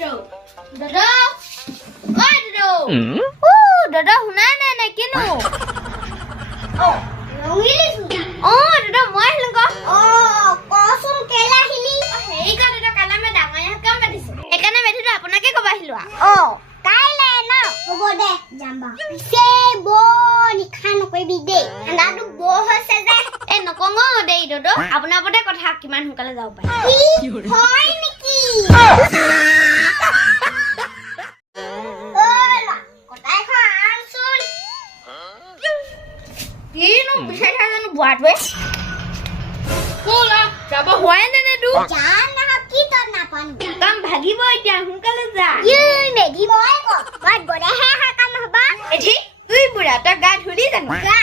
দাদা ঐ দাদা দাদা শুনা নাই কিনো দাদা মই আহিলো কচোন কেলে আহিলি সেইকাৰণে দাদা কাইলৈ মই ডাঙৰ কাম পাতিছো সেইকাৰণে মেথিটো আপোনাকে ক'ব আহিলো কাইলে ন হ'ব দে যাম পিছে নিশা নকৰিবি দেই ঠাণ্ডাটো বৰ হৈছে যে নকওঁ দেই দাদা আপোনাৰ ওপৰতে কথা কিমান সোনকালে যাব পাৰে হয় নেকি কিনো বিচাৰি জানো বুঢ়াটোৱে যাব হোৱাই নে তোৰ জান নহয় কি তই নাপানো কাম ভাগিব এতিয়া সোনকালে যা মেগী মই গ'লেহে কাম হ'ব এঠি তুই বুঢ়া তই গা ধুলি জানো গা